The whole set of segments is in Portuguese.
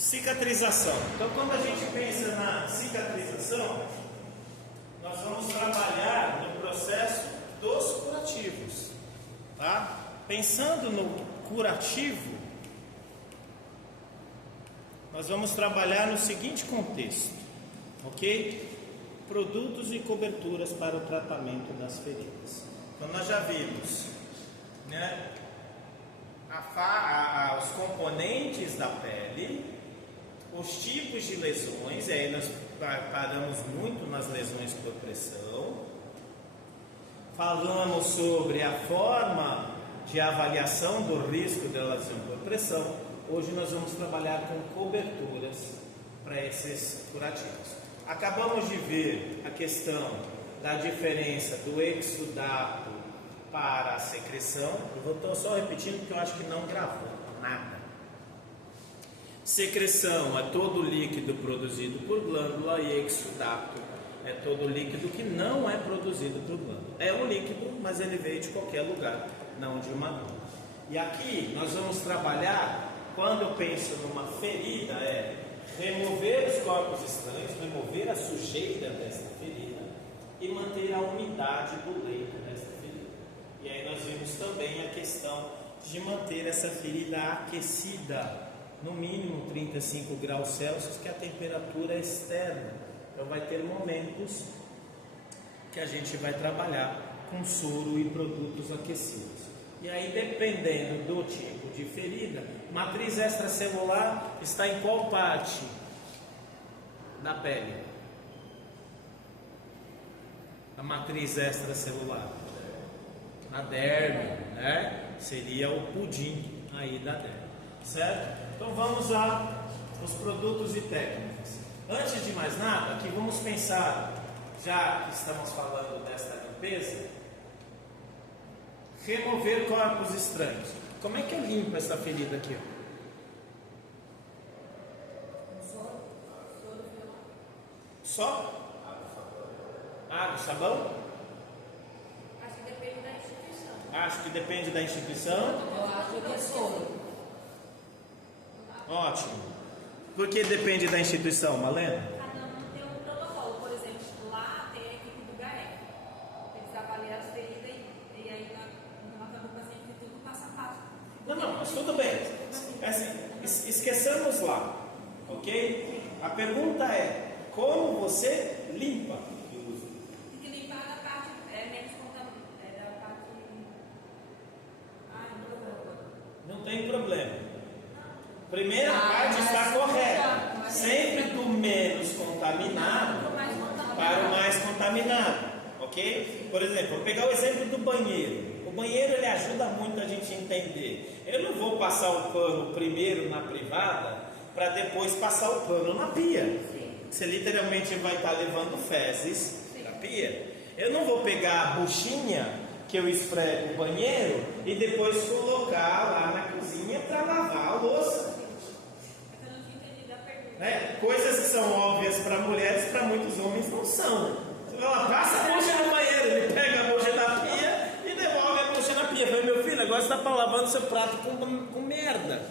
Cicatrização. Então, quando a gente pensa na cicatrização, nós vamos trabalhar no processo dos curativos, tá? Pensando no curativo, nós vamos trabalhar no seguinte contexto, ok? Produtos e coberturas para o tratamento das feridas. Então, nós já vimos, né, os componentes da pele, os tipos de lesões, e aí nós paramos muito nas lesões por pressão. Falamos sobre a forma de avaliação do risco de lesão por pressão. Hoje nós vamos trabalhar com coberturas para esses curativos. Acabamos de ver a questão da diferença do exudato para a secreção. Eu vou só repetindo porque eu acho que não gravou nada. Secreção é todo líquido produzido por glândula e exudato é todo líquido que não é produzido por glândula. É um líquido, mas ele veio de qualquer lugar, não de uma glândula. E aqui nós vamos trabalhar, quando eu penso numa ferida, é remover os corpos estranhos, remover a sujeira desta ferida e manter a umidade do leito desta ferida. E aí nós vimos também a questão de manter essa ferida aquecida, no mínimo 35 graus Celsius, que é a temperatura externa. Então vai ter momentos que a gente vai trabalhar com soro e produtos aquecidos. E aí, dependendo do tipo de ferida, matriz extracelular está em qual parte da pele? A matriz extracelular na derme, né? Seria o pudim aí da derme, certo? Então vamos aos produtos e técnicas. Antes de mais nada, aqui vamos pensar, já que estamos falando desta limpeza, remover corpos estranhos. Como é que eu limpo essa ferida aqui? Só? Água, sabão? Acho que depende da instituição. Acho que depende da instituição. Eu acho que é soro. Ótimo. Por que depende da instituição, Malena? Cada um tem um protocolo. Por exemplo, lá tem a equipe do GAEC. Eles avaliam as feridas e aí na nota do paciente tudo passa a passo. Não, mas tudo bem. Assim, esqueçamos lá, ok? A pergunta é, como você limpa? Tem que limpar a parte menos contaminada. Da parte... Não tem problema. Primeira parte está correta. Sempre do menos contaminado para o mais contaminado, ok? Por exemplo, vou pegar o exemplo do banheiro. O banheiro ele ajuda muito a gente a entender. Eu não vou passar o pano primeiro na privada para depois passar o pano na pia. Você literalmente vai estar levando fezes na pia. Eu não vou pegar a buchinha que eu esfrego o banheiro e depois colocar lá na cozinha para lavar a louça. Coisas que são óbvias para mulheres, para muitos homens não são. Ela passa a bucha no banheiro, ele pega a bucha da pia e devolve a bucha na pia. Fala, meu filho, agora você está lavando seu prato com merda.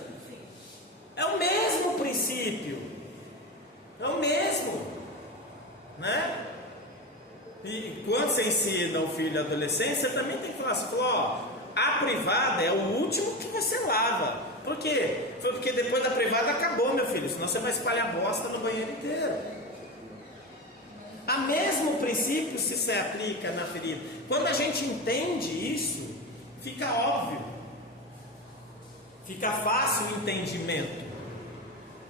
É o mesmo princípio. É o mesmo, né? E quando você ensina o filho adolescente, você também tem que falar assim, a privada é o último que você lava. Por quê? Foi porque depois da privada acabou, meu filho, senão você vai espalhar bosta no banheiro inteiro. O mesmo princípio se aplica na ferida. Quando a gente entende isso, fica óbvio, fica fácil o entendimento.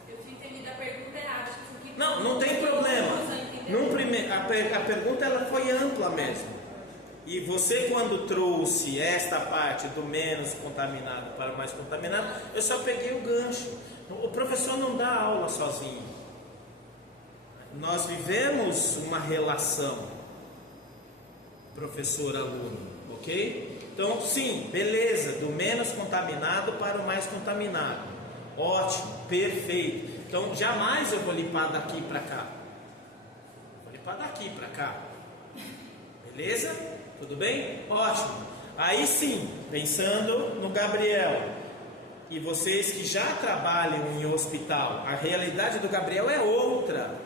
Eu tinha entendido a pergunta errada. Não tem problema. A pergunta ela foi ampla mesmo. E você, quando trouxe esta parte do menos contaminado para o mais contaminado, eu só peguei o gancho. O professor não dá aula sozinho. Nós vivemos uma relação professor-aluno, ok? Então, sim, beleza, do menos contaminado para o mais contaminado. Ótimo, perfeito. Então, jamais eu vou limpar daqui para cá. Vou limpar daqui para cá. Beleza? Tudo bem? Ótimo. Aí sim, pensando no Gabriel, E vocês que já trabalham em hospital, a realidade do Gabriel é outra.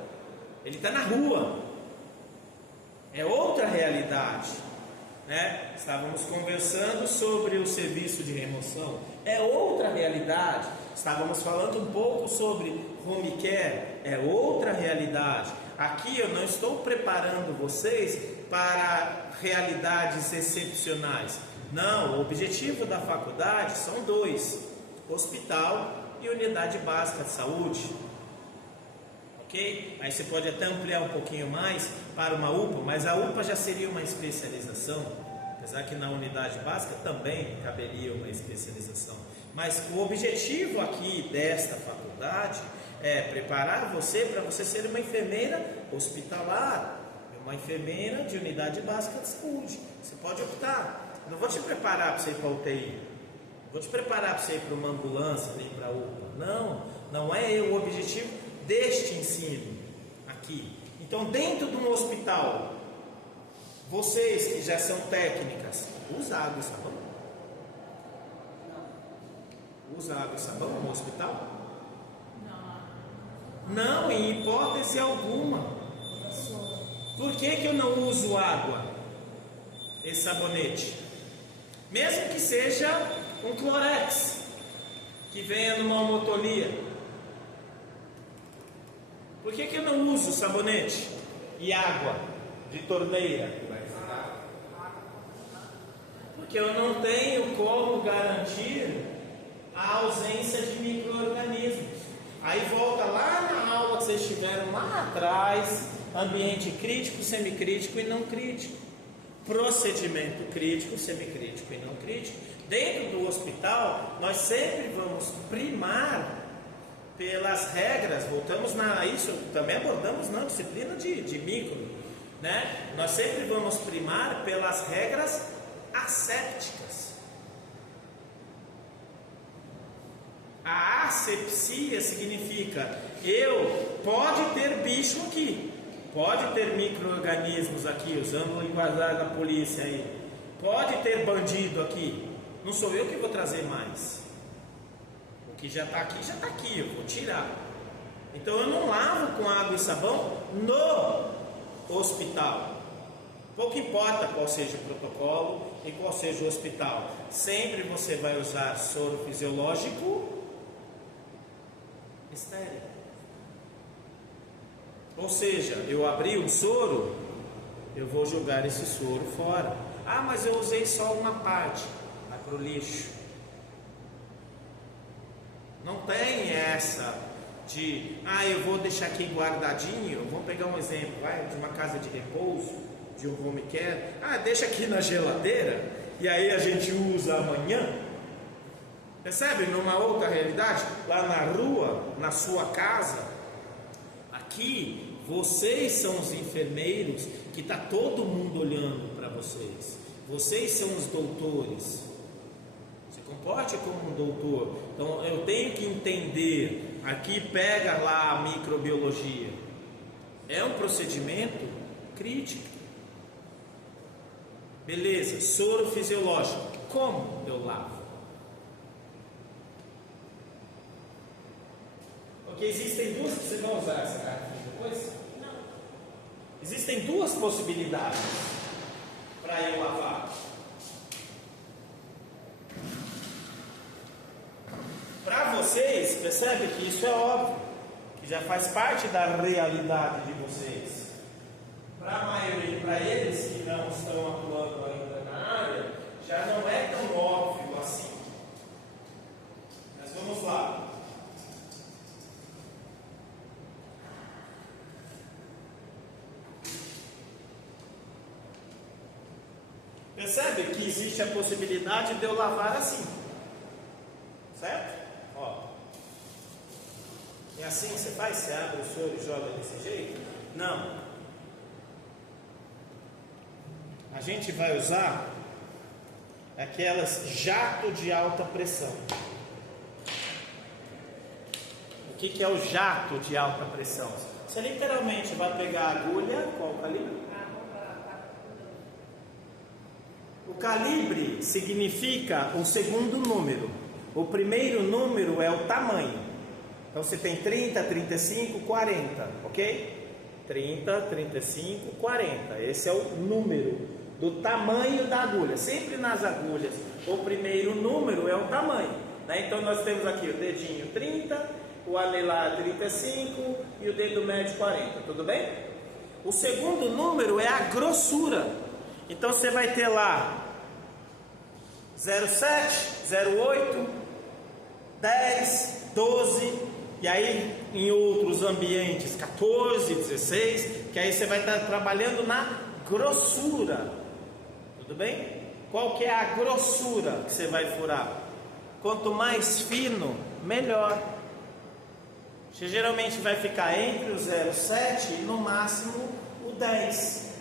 Ele está na rua. É outra realidade, né? Estávamos conversando sobre o serviço de remoção. É outra realidade. Estávamos falando um pouco sobre home care. É outra realidade. Aqui eu não estou preparando vocês para realidades excepcionais. Não, o objetivo da faculdade são dois: hospital e unidade básica de saúde. Ok? Aí você pode até ampliar um pouquinho mais para uma UPA, mas a UPA já seria uma especialização, apesar que na unidade básica também caberia uma especialização. Mas o objetivo aqui desta faculdade é preparar você para você ser uma enfermeira hospitalar, uma enfermeira de unidade básica de saúde. Você pode optar. Não vou te preparar para você ir para a UTI, vou te preparar para você ir para uma ambulância, nem para a UPA. Não, não é o objetivo deste ensino aqui. Então, dentro de um hospital, vocês que já são técnicas, usa água e sabão? Usa água e sabão no hospital? Não, em hipótese alguma. Por que eu não uso água e sabonete? Mesmo que seja um Clorex, que venha numa homotolia. Por que eu não uso sabonete e água de torneira? Porque eu não tenho como garantir a ausência de micro-organismos. Aí volta lá na aula que vocês tiveram lá atrás: ambiente crítico, semicrítico e não crítico. Procedimento crítico, semicrítico e não crítico. Dentro do hospital, nós sempre vamos primar pelas regras. Voltamos a isso, também abordamos na disciplina de micro, né? Nós sempre vamos primar pelas regras assépticas. A asepsia significa pode ter bicho aqui, pode ter micro-organismos aqui, usando o linguajar da polícia aí, pode ter bandido aqui, não sou eu que vou trazer mais. O que já está aqui, eu vou tirar. Então eu não lavo com água e sabão no hospital. Pouco importa qual seja o protocolo e qual seja o hospital, sempre você vai usar soro fisiológico estéril. Ou seja, eu abri um soro, eu vou jogar esse soro fora. Ah, mas eu usei só uma parte. Vai para o lixo. Não tem essa de, eu vou deixar aqui guardadinho. Vamos pegar um exemplo, de uma casa de repouso, de um home care. Deixa aqui na geladeira e aí a gente usa amanhã. Percebe? Numa outra realidade, lá na rua, na sua casa, aqui vocês são os enfermeiros que está todo mundo olhando para vocês. Vocês são os doutores. Se comporte como um doutor. Então eu tenho que entender. Aqui pega lá a microbiologia. É um procedimento crítico. Beleza, soro fisiológico. Como eu lavo? Porque existem duas. Você vai usar essa garrafinha depois? Não. Existem duas possibilidades para eu lavar. Para vocês, percebe que isso é óbvio, que já faz parte da realidade de vocês. Para a maioria, para eles que não estão atuando ainda na área, já não é tão óbvio assim. Mas vamos lá. Percebe que existe a possibilidade de eu lavar assim, certo? É assim que você faz? Você abre o soro e joga desse jeito? Não. A gente vai usar aquelas jato de alta pressão. O que é o jato de alta pressão? Você literalmente vai pegar a agulha, qual calibre? O calibre significa o segundo número. O primeiro número é o tamanho. Então você tem 30, 35, 40, ok? 30, 35, 40. Esse é o número do tamanho da agulha. Sempre nas agulhas, o primeiro número é o tamanho, né? Então nós temos aqui o dedinho 30, o anelar 35 e o dedo médio 40, tudo bem? O segundo número é a grossura. Então você vai ter lá 0,7, 0,8, 10, 12, e aí em outros ambientes 14, 16, que aí você vai estar trabalhando na grossura, tudo bem? Qual que é a grossura que você vai furar? Quanto mais fino, melhor. Você geralmente vai ficar entre o 0,7 e no máximo o 10.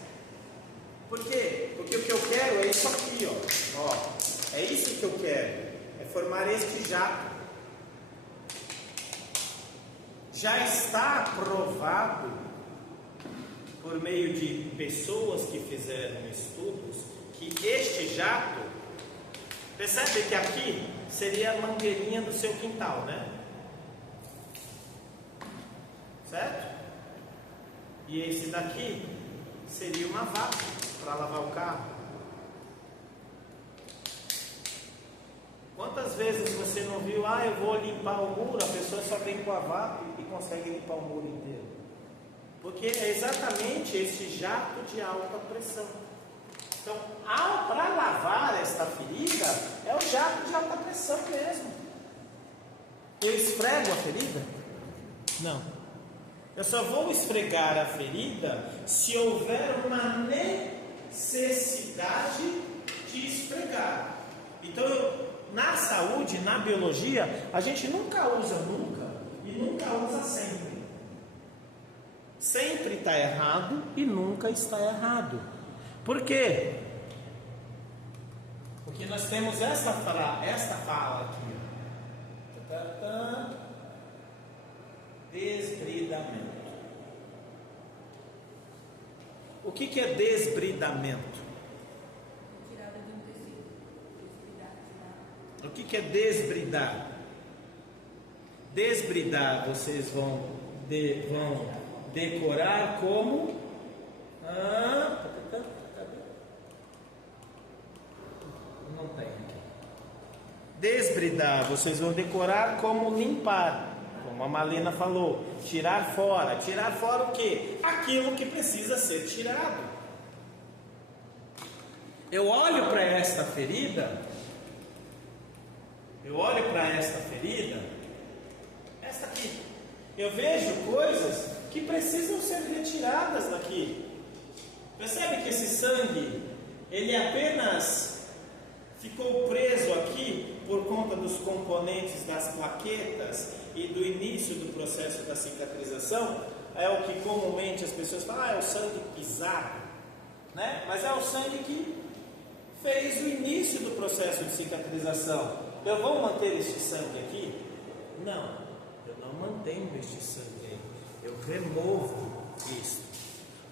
Por quê? Porque o que eu quero é isso aqui, ó. É isso que eu quero. É formar este jato. Já está provado por meio de pessoas que fizeram estudos que este jato, percebe que aqui seria a mangueirinha do seu quintal, né? Certo? E esse daqui seria uma vaca para lavar o carro. Quantas vezes você não viu, eu vou limpar o muro, a pessoa só vem com a vaca e consegue limpar o muro inteiro? Porque é exatamente esse jato de alta pressão. Então, para lavar esta ferida, é o jato de alta pressão mesmo. Eu esfrego a ferida? Não. Eu só vou esfregar a ferida se houver uma necessidade de esfregar. Então, na saúde, na biologia, a gente nunca usa nunca e nunca usa sempre. Sempre está errado e nunca está errado. Por quê? Porque nós temos esta fala aqui. Desbridamento. O que é desbridamento? Retirada de um tecido. O que é desbridar? Desbridar, vocês vão decorar como não tem aqui. Desbridar, vocês vão decorar como limpar, como a Malena falou, tirar fora. Tirar fora o quê? Aquilo que precisa ser tirado. Eu olho para esta ferida, esta aqui, eu vejo coisas que precisam ser retiradas daqui. Percebe que esse sangue, ele apenas ficou preso aqui por conta dos componentes das plaquetas e do início do processo da cicatrização. É o que comumente as pessoas falam, é o sangue pisado, né? Mas é o sangue que fez o início do processo de cicatrização. Eu vou manter este sangue aqui? Não, eu não mantenho este sangue aí. Eu removo isto.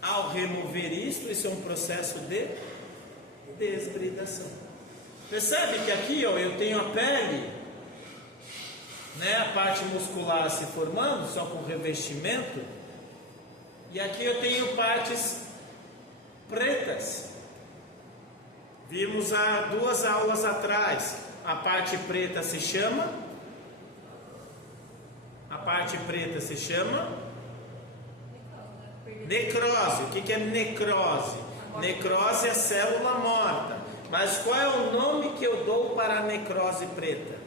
Ao remover isto, isso é um processo de desbridação. Percebe que aqui, eu tenho a pele, né, a parte muscular se formando, só com revestimento, e aqui eu tenho partes pretas. Vimos há 2 aulas atrás, a parte preta se chama necrose. O que é necrose? Necrose é célula morta. Mas qual é o nome que eu dou para a necrose preta?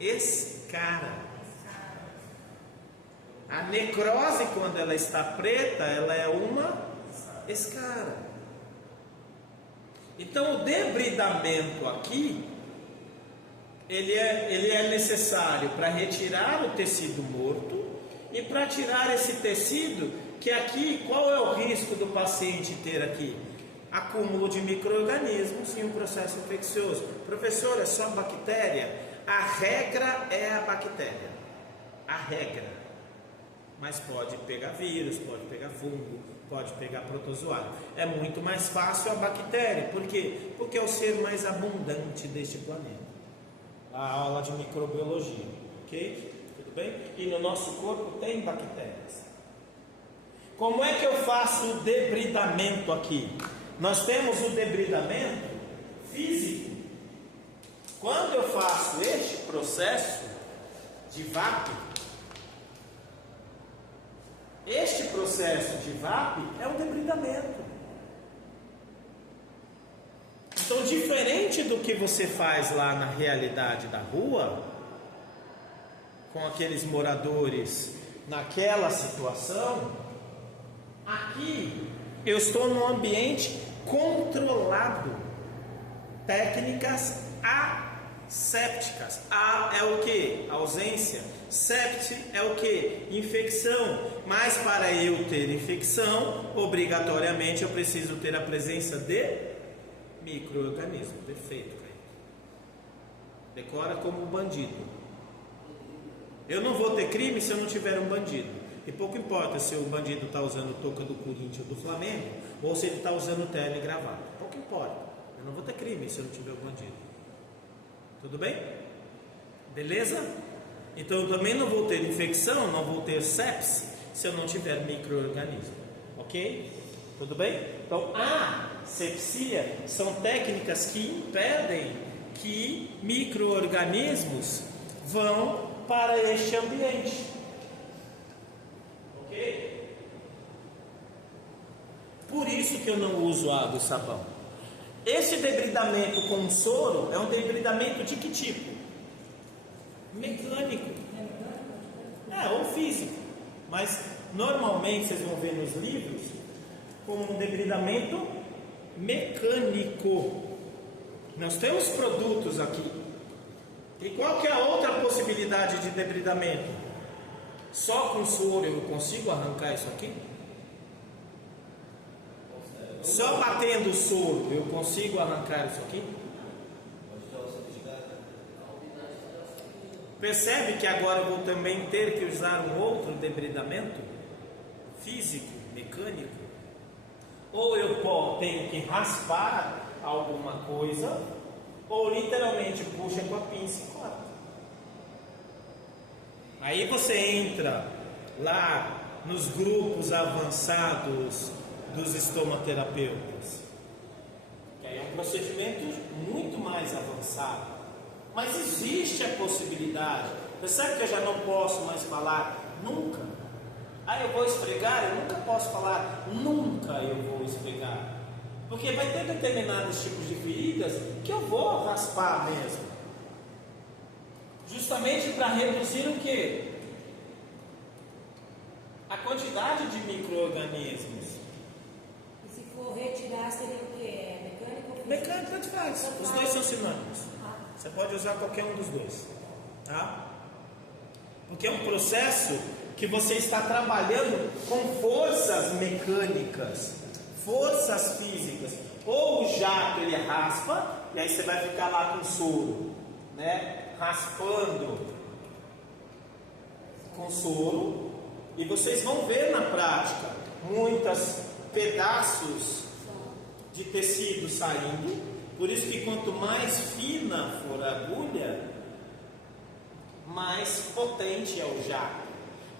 Escara. A necrose, quando ela está preta, ela é uma escara. Então o debridamento aqui, ele é necessário para retirar o tecido morto e para tirar esse tecido, que aqui, qual é o risco do paciente ter aqui? Acúmulo de micro-organismos e um processo infeccioso. Professor, é só bactéria? A regra é a bactéria. A regra. Mas pode pegar vírus, pode pegar fungo, Pode pegar protozoário. É muito mais fácil a bactéria. Por quê? Porque é o ser mais abundante deste planeta. A aula de microbiologia, ok? Tudo bem? E no nosso corpo tem bactérias. Como é que eu faço o debridamento aqui? Nós temos o debridamento físico. Quando eu faço este processo de VAP, este processo de VAP é um debridamento. Então, diferente do que você faz lá na realidade da rua, com aqueles moradores naquela situação, aqui eu estou num ambiente controlado. Técnicas assépticas. A é o que? Ausência. Sept é o que? Infecção. Mas para eu ter infecção, obrigatoriamente eu preciso ter a presença de micro-organismo. Perfeito, Caio. Decora como bandido. Eu não vou ter crime se eu não tiver um bandido. E pouco importa se o bandido está usando touca do Corinthians ou do Flamengo, ou se ele está usando terno e gravata. Pouco importa. Eu não vou ter crime se eu não tiver um bandido. Tudo bem? Beleza? Então eu também não vou ter infecção, não vou ter sepse, se eu não tiver micro-organismo. Ok? Tudo bem? Então a asepsia são técnicas que impedem que micro-organismos vão para este ambiente. Ok? Por isso que eu não uso água e sabão. Este debridamento com soro é um debridamento de que tipo? Mecânico. Ou físico. Mas normalmente vocês vão ver nos livros como um debridamento mecânico. Nós temos produtos aqui. E qual que é a outra possibilidade de debridamento? Só com soro eu consigo arrancar isso aqui? Só batendo o soro eu consigo arrancar isso aqui? Percebe que agora eu vou também ter que usar um outro debridamento físico, mecânico? Ou eu tenho que raspar alguma coisa, ou literalmente puxa com a pinça e corta. Aí você entra lá nos grupos avançados dos estomaterapeutas, que aí é um procedimento muito mais avançado. Mas existe a possibilidade. Você sabe que eu já não posso mais falar nunca? Eu vou esfregar, eu nunca posso falar nunca eu vou esfregar. Porque vai ter determinados tipos de feridas que eu vou raspar mesmo. Justamente para reduzir o quê? A quantidade de micro-organismos. E se for retirar, seria o quê? Mecânico? Mecânico, tanto faz. Os dois são sinônimos. Você pode usar qualquer um dos dois, tá? Porque é um processo que você está trabalhando com forças mecânicas, forças físicas. Ou o jato ele raspa, e aí você vai ficar lá com soro, né? Raspando com soro, e vocês vão ver na prática muitos pedaços de tecido saindo. Por isso que quanto mais fina for a agulha, mais potente é o jato.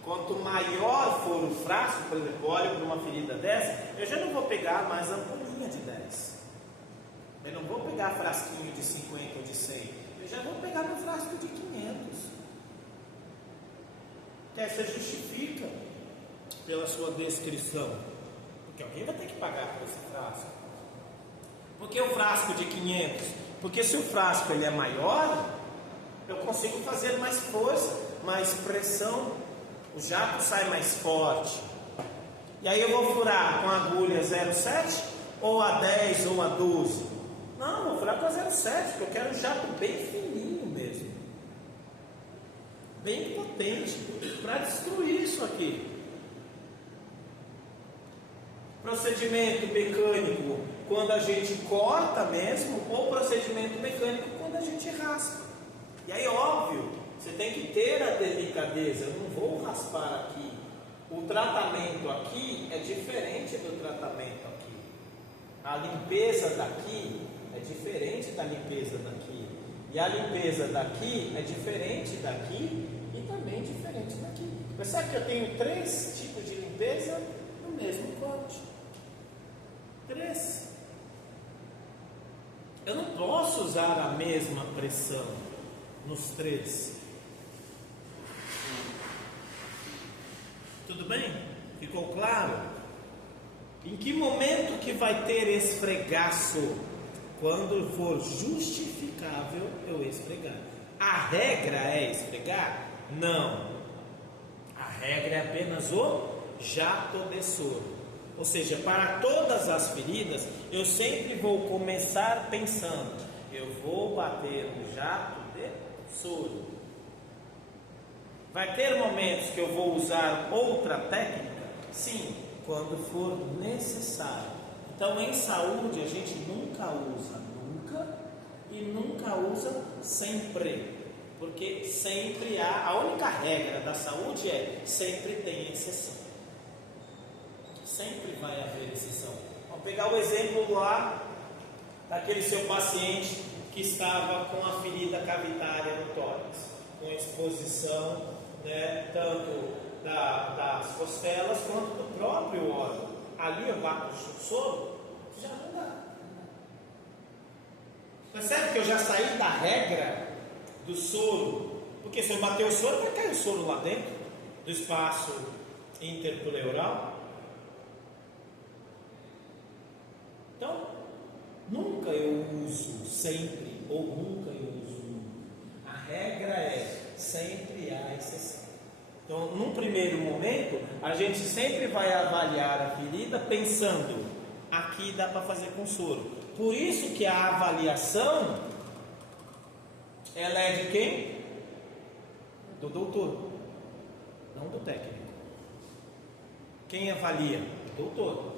Quanto maior for o frasco, por exemplo, olho para uma ferida dessa, eu já não vou pegar mais ampolinha de 10. Eu não vou pegar frasquinho de 50 ou de 100. Eu já vou pegar no frasco de 500. Que aí você justifica pela sua descrição. Porque alguém vai ter que pagar por esse frasco. Por que o frasco de 500? Porque se o frasco ele é maior, eu consigo fazer mais força, mais pressão, o jato sai mais forte. E aí eu vou furar com a agulha 0,7 ou a 10 ou a 12? Não, vou furar com a 0,7, porque eu quero um jato bem fininho mesmo, bem potente, para destruir isso aqui. Procedimento mecânico quando a gente corta mesmo, ou procedimento mecânico quando a gente raspa. E aí, óbvio, você tem que ter a delicadeza. Eu não vou raspar aqui O tratamento aqui é diferente do tratamento aqui. A limpeza daqui é diferente da limpeza daqui. E a limpeza daqui é diferente daqui e também diferente daqui. Percebe que eu tenho 3 tipos de limpeza no mesmo corte? 3. Eu não posso usar a mesma pressão nos 3. Tudo bem? Ficou claro? Em que momento que vai ter esfregaço? Quando for justificável eu esfregar. A regra é esfregar? Não. A regra é apenas o jato de soro. Ou seja, para todas as feridas, eu sempre vou começar pensando, eu vou bater no jato de soro. Vai ter momentos que eu vou usar outra técnica? Sim, quando for necessário. Então, em saúde, a gente nunca usa e nunca usa sempre. Porque sempre a única regra da saúde é, sempre tem exceção. Sempre vai haver exceção. Vamos pegar o exemplo lá daquele seu paciente que estava com a ferida cavitária no tórax, com exposição, né, tanto das costelas quanto do próprio órgão. Ali eu bato o soro, já não dá. Percebe que eu já saí da regra do soro? Porque se eu bater o soro, vai cair o soro lá dentro do espaço interpleural. Então, nunca eu uso sempre, ou nunca eu uso nunca. A regra é, sempre há exceção. Então, num primeiro momento, a gente sempre vai avaliar a ferida pensando, aqui dá para fazer com soro. Por isso que a avaliação, ela é de quem? Do doutor, não do técnico. Quem avalia? O doutor.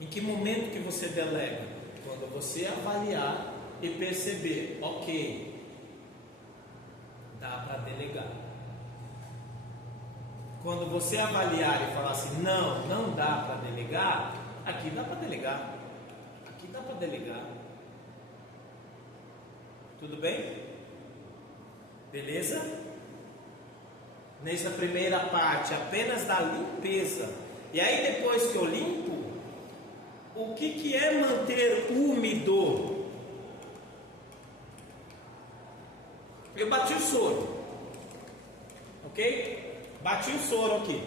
Em que momento que você delega? Quando você avaliar e perceber, ok, dá para delegar. Quando você avaliar e falar assim, não dá para delegar, aqui dá para delegar. Aqui dá para delegar. Tudo bem? Beleza? Nessa primeira parte, apenas da limpeza. E aí depois que eu limpo, o que é manter úmido? Eu bati o soro, ok? Bati o soro aqui.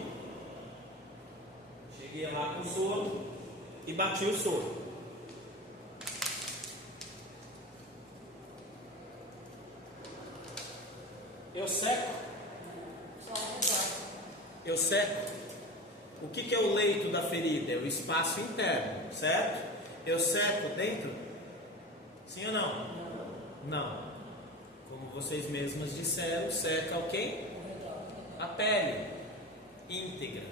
Cheguei lá com o soro e bati o soro. Eu seco. Eu seco. O que é o leito da ferida? É o espaço interno, certo? Eu seco dentro? Sim ou não? Não. Como vocês mesmos disseram, seca o quê? A pele íntegra.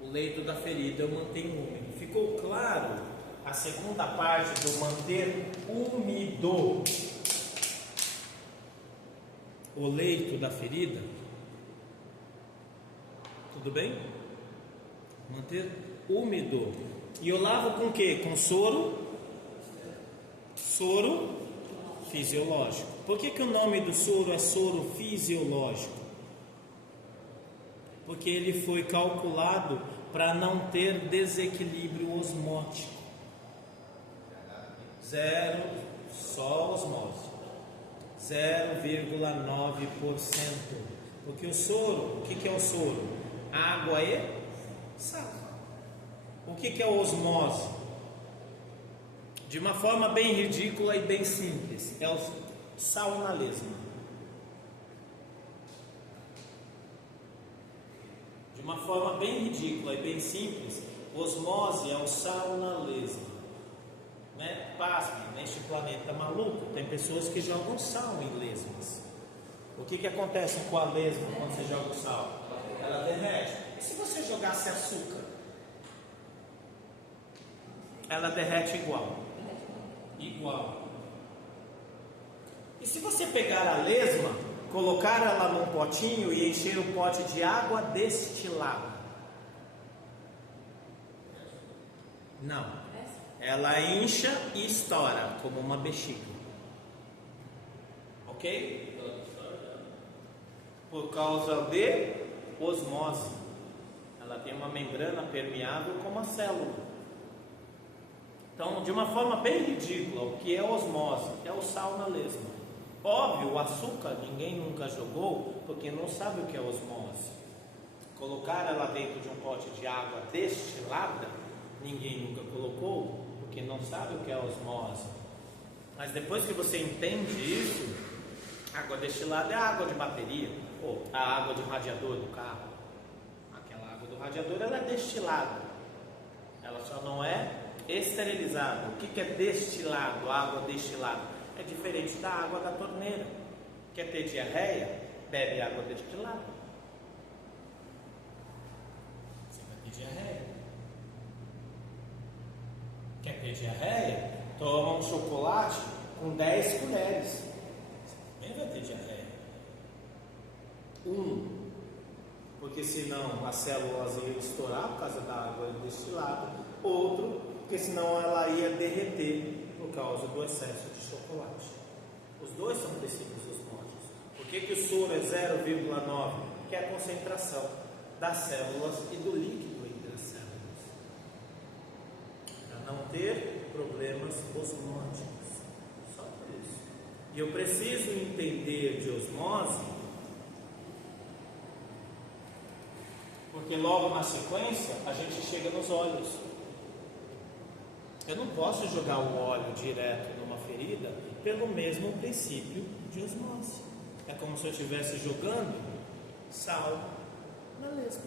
O leito da ferida eu mantenho úmido. Ficou claro a segunda parte do manter úmido o leito da ferida? Tudo bem? Manter úmido. E eu lavo com o que? Com soro? Soro fisiológico. Por que o nome do soro é soro fisiológico? Porque ele foi calculado para não ter desequilíbrio osmótico. Zero, só osmose. 0,9%. Porque o soro, o que é o soro? Água e sal. O que é osmose? De uma forma bem ridícula e bem simples, é o sal na lesma. De uma forma bem ridícula e bem simples, osmose é o sal na lesma. Né? Pasme, neste planeta maluco, tem pessoas que jogam sal em lesmas. O que acontece com a lesma quando você joga o sal? Ela derrete. E se você jogasse açúcar? Ela derrete igual. Igual. E se você pegar a lesma, colocar ela num potinho e encher o pote de água destilada. Não. Ela incha e estoura como uma bexiga. Ok? Por causa de osmose. Ela tem uma membrana permeável como a célula. Então, de uma forma bem ridícula, o que é osmose? É o sal na lesma. Óbvio, o açúcar ninguém nunca jogou, porque não sabe o que é osmose. Colocar ela dentro de um pote de água destilada, ninguém nunca colocou, porque não sabe o que é osmose. Mas depois que você entende isso, água destilada é a água de bateria, ou a água de radiador do carro. Aquela água do radiador, ela é destilada. Ela só não é esterilizada. O que é destilado, água destilada? É diferente da água da torneira. Quer ter diarreia? Bebe água destilada. Você vai ter diarreia. Quer ter diarreia? Toma um chocolate com 10 colheres. Você também vai ter diarreia. Porque senão as células iam estourar por causa da água destilada. Outro, porque senão ela ia derreter por causa do excesso de chocolate. Os dois são tecidos osmóticos. Por que o soro é 0,9? Que é a concentração das células e do líquido entre as células. Para não ter problemas osmóticos. Só por isso. E eu preciso entender de osmose, porque logo na sequência a gente chega nos óleos. Eu não posso jogar o óleo direto numa ferida pelo mesmo princípio de osmose. É como se eu estivesse jogando sal na lesma.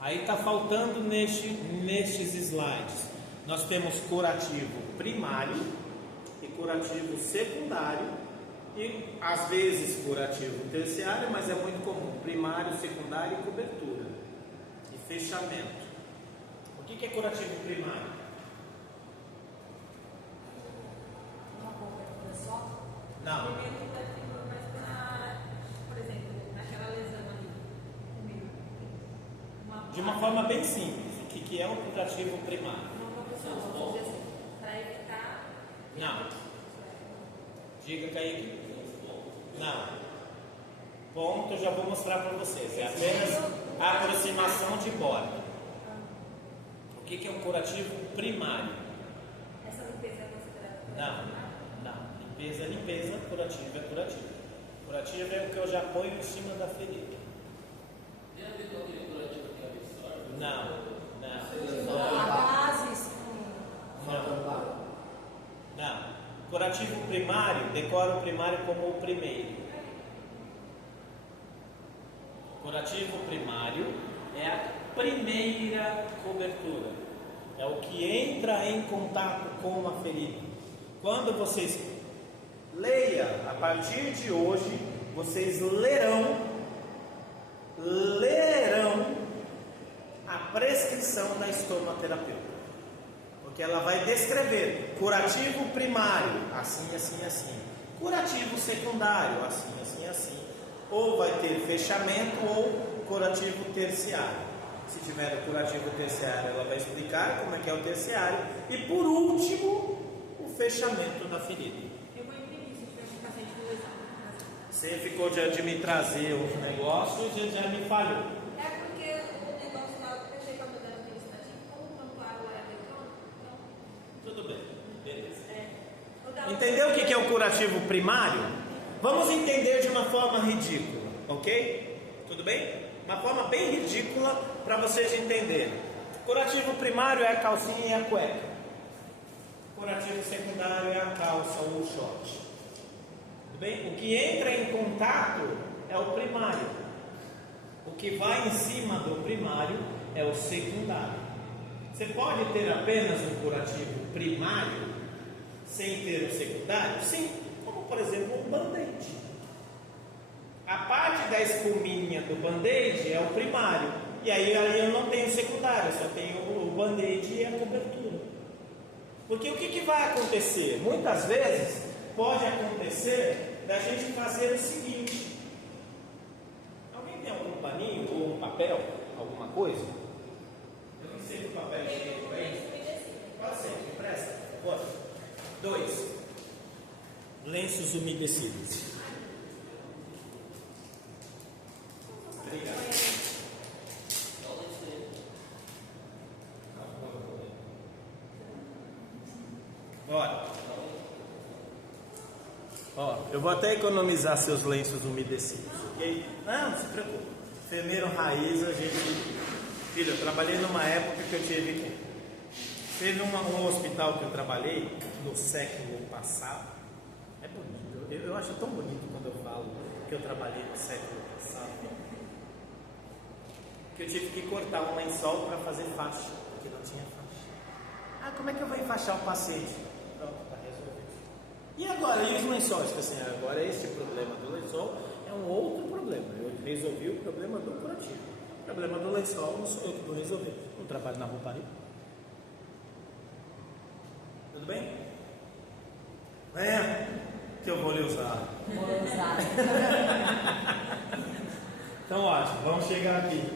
Aí está faltando nestes slides. Nós temos curativo primário e curativo secundário e às vezes curativo terciário, mas é muito comum primário, secundário e cobertura. Fechamento. O que é curativo primário? Uma cobertura só? Não. Primeiro que deve ter mais para, por exemplo, naquela lesão ali. De uma forma bem simples, o que é o curativo primário? Uma cobertura, vamos dizer assim, para evitar. Não. Diga, Kaique. Não. Ponto, eu já vou mostrar para vocês. É apenas a aproximação de borda. O que é um curativo primário? Essa limpeza é considerada? Não. Limpeza é limpeza, curativo é curativo. Curativo é o que eu já ponho em cima da ferida. Tem a ver com aquele curativo que absorve? A gases. Não. Curativo primário, decora o primário como o primeiro. Curativo primário é a primeira cobertura. É o que entra em contato com a ferida. Quando vocês leia, a partir de hoje, vocês lerão a prescrição da estomaterapeuta. Porque ela vai descrever curativo primário, assim, assim, assim. Curativo secundário, assim, assim, assim. Ou vai ter fechamento ou curativo terciário. Se tiver o curativo terciário, ela vai explicar como é que é o terciário. E por último, o fechamento da ferida. Eu vou imprimir se tiver um paciente com lesão. Você ficou de me trazer os negócios e já me falhou. É porque o negócio lá, eu pensei que eu mudando aquele estativo, como o prontuário é eletrônico, então. Tudo bem, beleza. É. Entendeu o que é o curativo primário? Vamos entender de uma forma ridícula, ok? Tudo bem? Uma forma bem ridícula para vocês entenderem. Curativo primário é a calcinha e a cueca. Curativo secundário é a calça ou o short. Tudo bem? O que entra em contato é o primário. O que vai em cima do primário é o secundário. Você pode ter apenas um curativo primário sem ter o secundário? Sim, como por exemplo um band-aid. A parte da espuminha do band-aid é o primário. E aí eu não tenho secundário, só tenho o band-aid e a cobertura. Porque o que vai acontecer? Muitas vezes pode acontecer da gente fazer o seguinte: alguém tem algum paninho ou um papel, alguma coisa? Eu não sei se o papel é cheio aí. Pode ser, empresta, por favor. 2 lenços umedecidos. Obrigado. Ó, eu vou até economizar seus lenços umedecidos, ok? Não se preocupe. Enfermeiro raiz, a gente... Filho, eu trabalhei numa época que eu teve um hospital que eu trabalhei no século passado. É bonito, eu acho tão bonito quando eu falo que eu trabalhei no século passado, que eu tive que cortar um lençol para fazer faixa, porque não tinha faixa. Ah, como é que eu vou enfaixar o paciente? Pronto, está resolvido. E agora, e os lençóis? Assim, agora este problema do lençol é um outro problema. Eu resolvi o problema do curativo. O problema do lençol não sou eu que vou resolver. Eu trabalho na rouparia. Tudo bem? Venha, que eu vou lhe usar. Vou usar. Então, ótimo, vamos chegar aqui.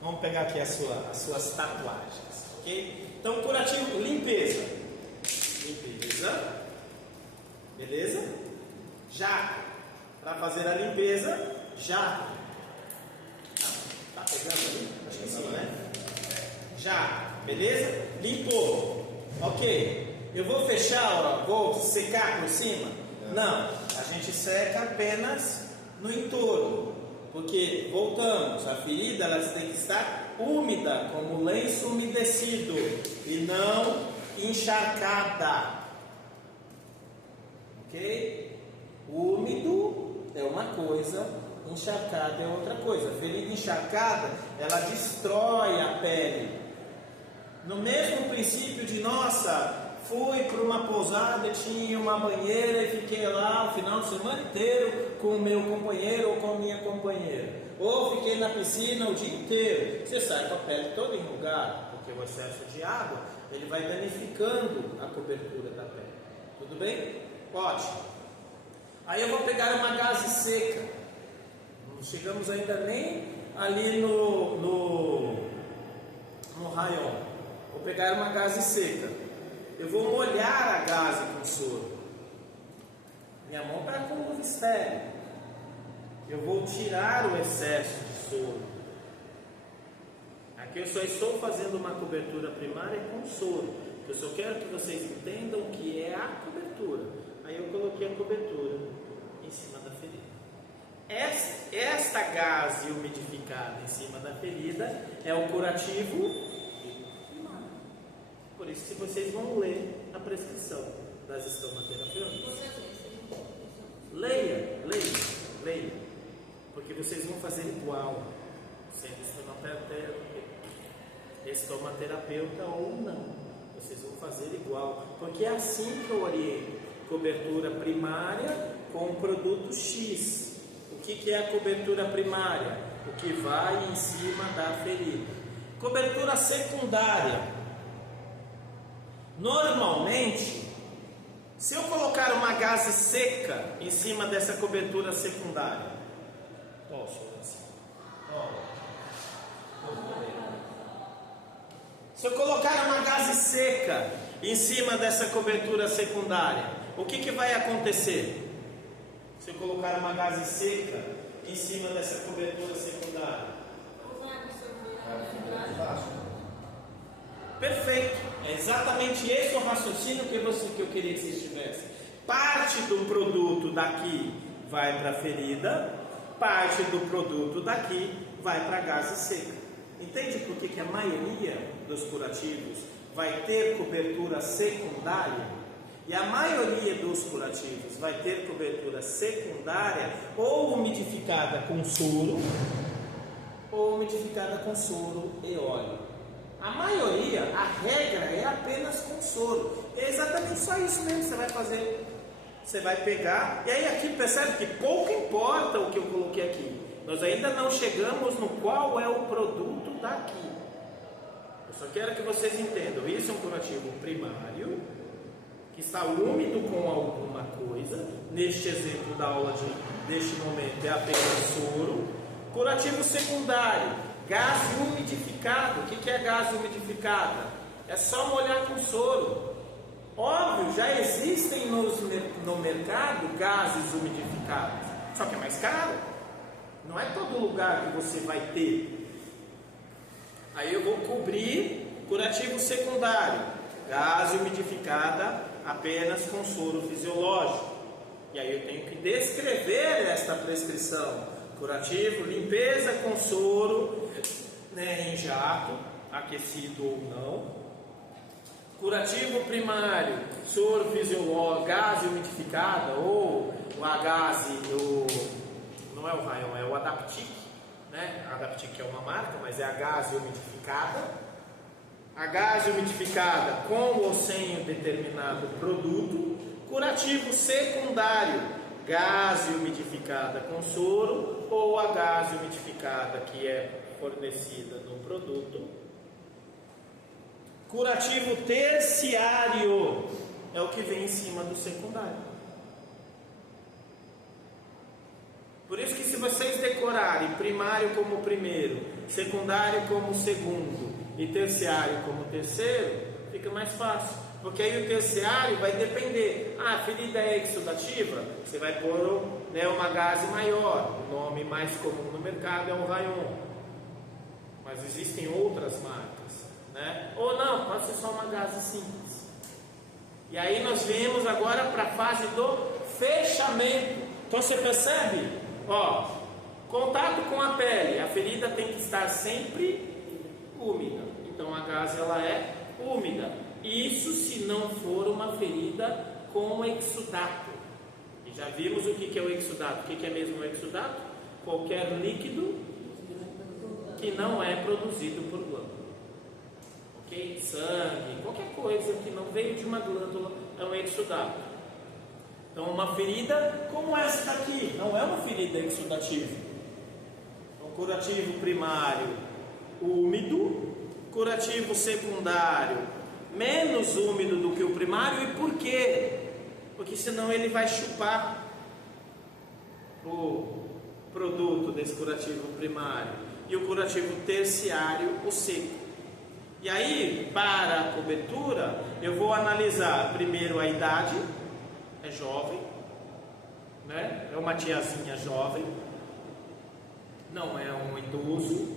Vamos pegar aqui as suas tatuagens, ok? Então, curativo, limpeza. Limpeza. Beleza? Jato. Para fazer a limpeza, jato. Tá pegando ali? Acho que sim, né? Jato. Beleza? Limpou. Ok. Eu vou fechar, ó, vou secar por cima? Não. A gente seca apenas no entorno. Porque, voltamos, a ferida ela tem que estar úmida, como lenço umedecido, e não encharcada. Ok? Úmido é uma coisa, encharcada é outra coisa. Ferida encharcada, ela destrói a pele. No mesmo princípio de, nossa, fui para uma pousada e tinha uma banheira e fiquei lá o final de semana inteiro com o meu companheiro ou com a minha companheira. Ou fiquei na piscina o dia inteiro. Você sai com a pele toda enrugada, porque o excesso de água ele vai danificando a cobertura da pele. Tudo bem? Pode. Aí eu vou pegar uma gaze seca. Não chegamos ainda nem ali no raio. Vou pegar uma gaze seca. Eu vou molhar a gaze com soro. Minha mão está com luva estéril. Eu vou tirar o excesso de soro. Aqui eu só estou fazendo uma cobertura primária com soro. Eu só quero que vocês entendam que é a cobertura. Aí eu coloquei a cobertura em cima da ferida. Esta gaze umidificada em cima da ferida é o curativo primário. Por isso que vocês vão ler a prescrição das estomaterapeutas. Leia. Porque vocês vão fazer igual, sendo estomaterapeuta ou não. Vocês vão fazer igual, porque é assim que eu oriento. Cobertura primária com produto X. O que é a cobertura primária? O que vai em cima da ferida. Cobertura secundária. Normalmente, se eu colocar uma gaze seca em cima dessa cobertura secundária, se eu colocar uma gaze seca em cima dessa cobertura secundária, o que vai acontecer? Se eu colocar uma gaze seca em cima dessa cobertura secundária, perfeito, é exatamente esse o raciocínio que eu queria que vocês tivessem. Parte do produto daqui vai para a ferida, parte do produto daqui vai para a gaze seca. Entende por que a maioria dos curativos vai ter cobertura secundária? E a maioria dos curativos vai ter cobertura secundária ou umidificada com soro, ou umidificada com soro e óleo. A maioria, a regra é apenas com soro. É exatamente só isso mesmo que você vai fazer. Você vai pegar, e aí aqui percebe que pouco importa o que eu coloquei aqui. Nós ainda não chegamos no qual é o produto daqui. Eu Só quero que vocês entendam, isso é um curativo primário, que está úmido com alguma coisa. Neste exemplo da aula deste momento é apenas soro. Curativo secundário, gás umidificado. O que é gás umidificado? É só molhar com soro. Óbvio, já existem no mercado gases umidificados, só que é mais caro. Não é todo lugar que você vai ter. Aí eu vou cobrir curativo secundário, gás umidificada apenas com soro fisiológico. E aí eu tenho que descrever esta prescrição. Curativo, limpeza com soro, né, em jato, aquecido ou não. Curativo primário, soro fisiológico, gás umidificada, ou o agase, não é o Rayon, é o Adaptic, né? A Adaptic é uma marca, mas é a gase umidificada. A gase umidificada com ou sem um determinado produto. Curativo secundário, gase umidificada com soro, ou a gase umidificada que é fornecida no produto. Curativo terciário é o que vem em cima do secundário. Por isso que se vocês decorarem primário como primeiro, secundário como segundo e terciário como terceiro, fica mais fácil. Porque aí o terciário vai depender. A ferida é exudativa, você vai pôr, né, uma gase maior. O nome mais comum no mercado é o Rayon. Mas existem outras marcas, né? Ou não, pode ser só uma gase simples. E aí nós viemos agora para a fase do fechamento. Então você percebe? Ó, contato com a pele. A ferida tem que estar sempre úmida. Então a gase ela é úmida. Isso se não for uma ferida com exudato. E já vimos o que é o exudato. O que é mesmo o exudato? Qualquer líquido que não é produzido por glândula. Ok? Sangue, qualquer coisa que não veio de uma glândula é um exudato. Então uma ferida como essa daqui não é uma ferida exudativa. Então curativo primário úmido, curativo secundário menos úmido do que o primário. E por quê? Porque senão ele vai chupar o produto desse curativo primário. E o curativo terciário, o seco. E aí, para a cobertura, eu vou analisar primeiro a idade. É jovem, né? É uma tiazinha jovem, não é um idoso.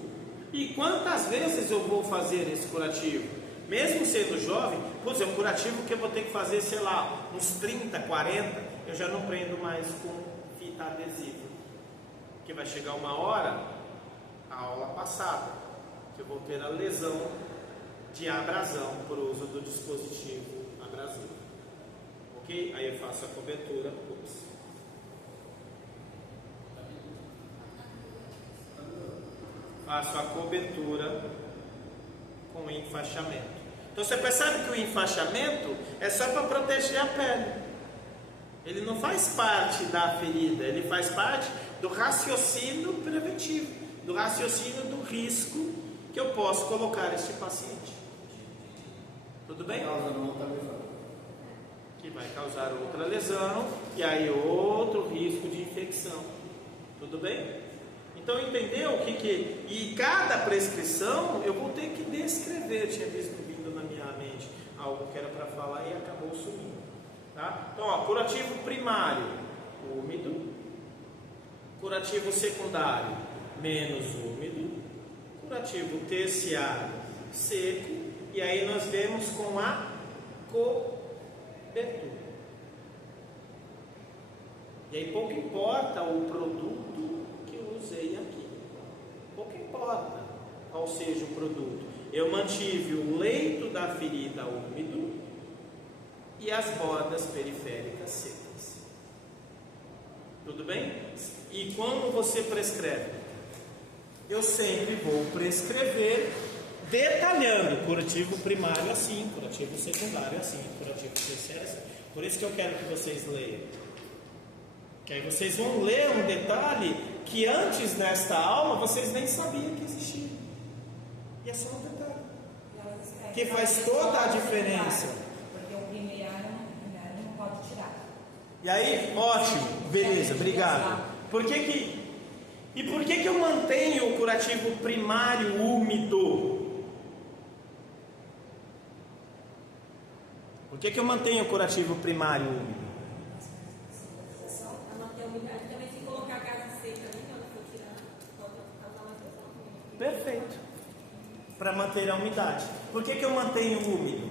E quantas vezes eu vou fazer esse curativo? Mesmo sendo jovem, pois é um curativo que eu vou ter que fazer, sei lá, uns 30, 40, eu já não prendo mais com fita adesiva. Porque vai chegar uma hora, a aula passada, que eu vou ter a lesão de abrasão por uso do dispositivo abrasivo. Ok? Aí eu faço a cobertura. Faço a cobertura com enfaixamento. Então você percebe que o enfaixamento é só para proteger a pele. Ele não faz parte da ferida, ele faz parte do raciocínio preventivo, do raciocínio do risco que eu posso colocar este paciente. Tudo bem? Que vai causar outra lesão e aí outro risco de infecção. Tudo bem? Então entendeu o que e cada prescrição eu vou ter que descrever. Tinha vindo na minha mente algo que era para falar e acabou sumindo, tá? Então ó, curativo primário úmido, curativo secundário menos úmido, curativo terciário seco, e aí nós vemos com a cobertura. E aí pouco importa o produto que eu usei aqui, pouco importa qual seja o produto. Eu mantive o leito da ferida úmido e as bordas periféricas secas. Tudo bem? E como você prescreve? Eu sempre vou prescrever detalhando, curativo primário assim, curativo secundário assim, curativo terciário assim. Por isso que eu quero que vocês leiam. Que aí vocês vão ler um detalhe que antes desta aula vocês nem sabiam que existia. E é só um detalhe. que faz toda a diferença. Porque o primeiro não pode tirar. E aí, ótimo, beleza, obrigado. Por que eu mantenho o curativo primário úmido? Por que eu mantenho o curativo primário úmido? Para manter a umidade também, se colocar a casa seca ali, quando for tirar, pode causar uma pressão. Perfeito. Para manter a umidade. Por que eu mantenho úmido?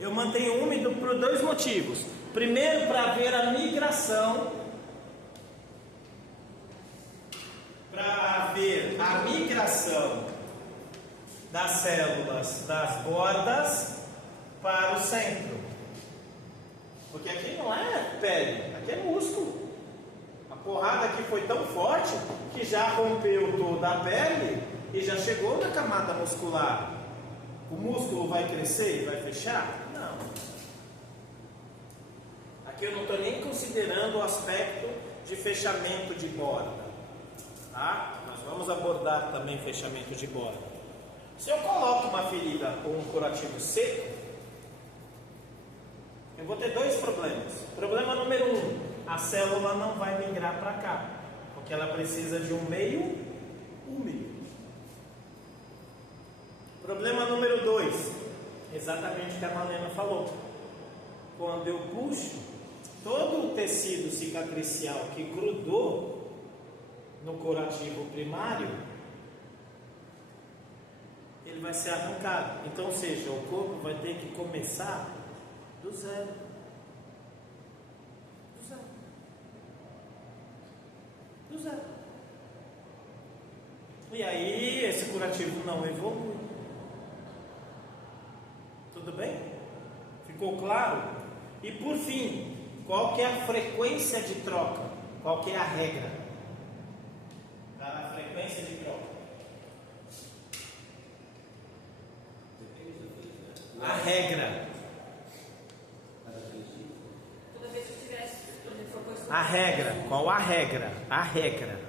Eu mantenho úmido por dois motivos. Primeiro, para ver a migração. Das células das bordas para o centro. Porque aqui não é pele, aqui é músculo. A porrada aqui foi tão forte que já rompeu toda a pele e já chegou na camada muscular. O músculo vai crescer e vai fechar? Não. Aqui eu não estou nem considerando o aspecto de fechamento de borda. Tá? Nós vamos abordar também fechamento de borda. Se eu coloco uma ferida com um curativo seco, eu vou ter dois problemas. Problema número 1, a célula não vai migrar para cá, porque ela precisa de um meio úmido. Problema número 2, exatamente o que a Malena falou. Quando eu puxo, todo o tecido cicatricial que grudou no curativo primário, ele vai ser arrancado. Então, ou seja, o corpo vai ter que começar do zero. Do zero. Do zero. E aí, esse curativo não evolui. Tudo bem? Ficou claro? E por fim, qual que é a frequência de troca? Qual que é a regra para a frequência de troca? A regra. Toda vez que eu tivesse, por exemplo, A regra. Qual a regra? A regra.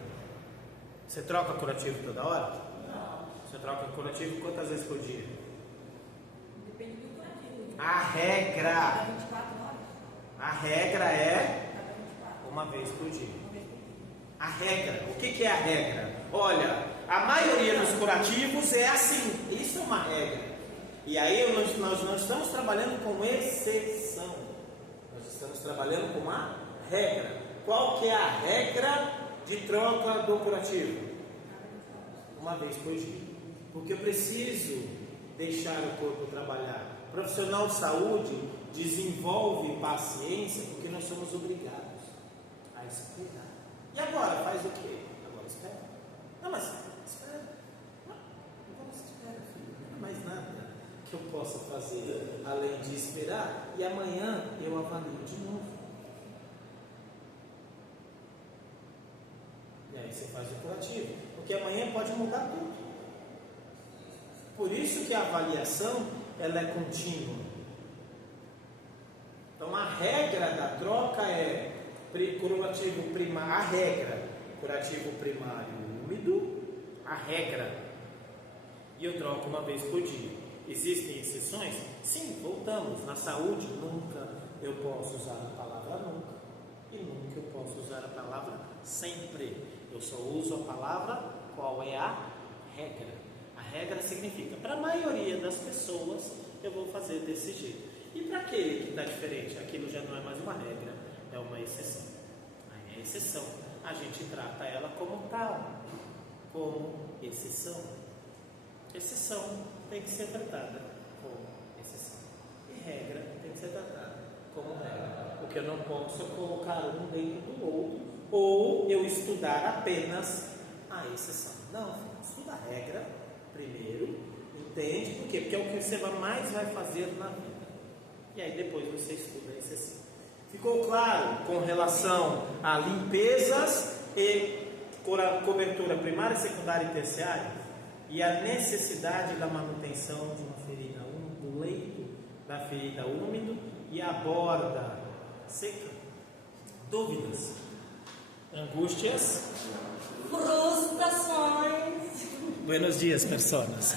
Você troca curativo toda hora? Não. Você troca curativo quantas vezes por dia? Depende do curativo. A regra. Cada 24 horas? A regra é Cada 24. uma vez por dia. Uma vez por dia. A regra. O que é a regra? Olha, a maioria dos curativos é assim. Isso é uma regra. E aí nós não estamos trabalhando com exceção. Nós estamos trabalhando com uma regra. Qual que é a regra de troca do curativo? Uma vez por dia. Porque eu preciso deixar o corpo trabalhar. O profissional de saúde desenvolve paciência porque nós somos obrigados a esperar. E agora faz o quê? Agora espera. Não, mas espera. Não, agora espera, filho. Não é mais nada que eu possa fazer além de esperar. E amanhã eu avalio de novo. E aí você faz o curativo. Porque amanhã pode mudar tudo. Por isso que a avaliação ela é contínua. Então a regra da troca é curativo primário. A regra, curativo primário úmido, a regra. E eu troco uma vez por dia. Existem exceções? Sim, voltamos. Na saúde, nunca eu posso usar a palavra nunca. E nunca eu posso usar a palavra sempre. Eu só uso a palavra qual é a regra. A regra significa, para a maioria das pessoas, eu vou fazer desse jeito. E para aquele que está diferente, aquilo já não é mais uma regra, é uma exceção. Aí é exceção. A gente trata ela como tal, como exceção. Exceção tem que ser tratada como exceção. E regra tem que ser tratada como regra. Porque eu não posso colocar um dentro do outro, ou eu estudar apenas a exceção. Não, estuda a regra primeiro, entende? Por quê? Porque é o que você mais vai fazer na vida. E aí depois você estuda a exceção. Ficou claro com relação a limpezas e cobertura primária, secundária e terciária? E a necessidade da manutenção de uma ferida úmida, do leito da ferida úmido e a borda seca? Dúvidas? Angústias? Frustrações. Buenos dias, personas.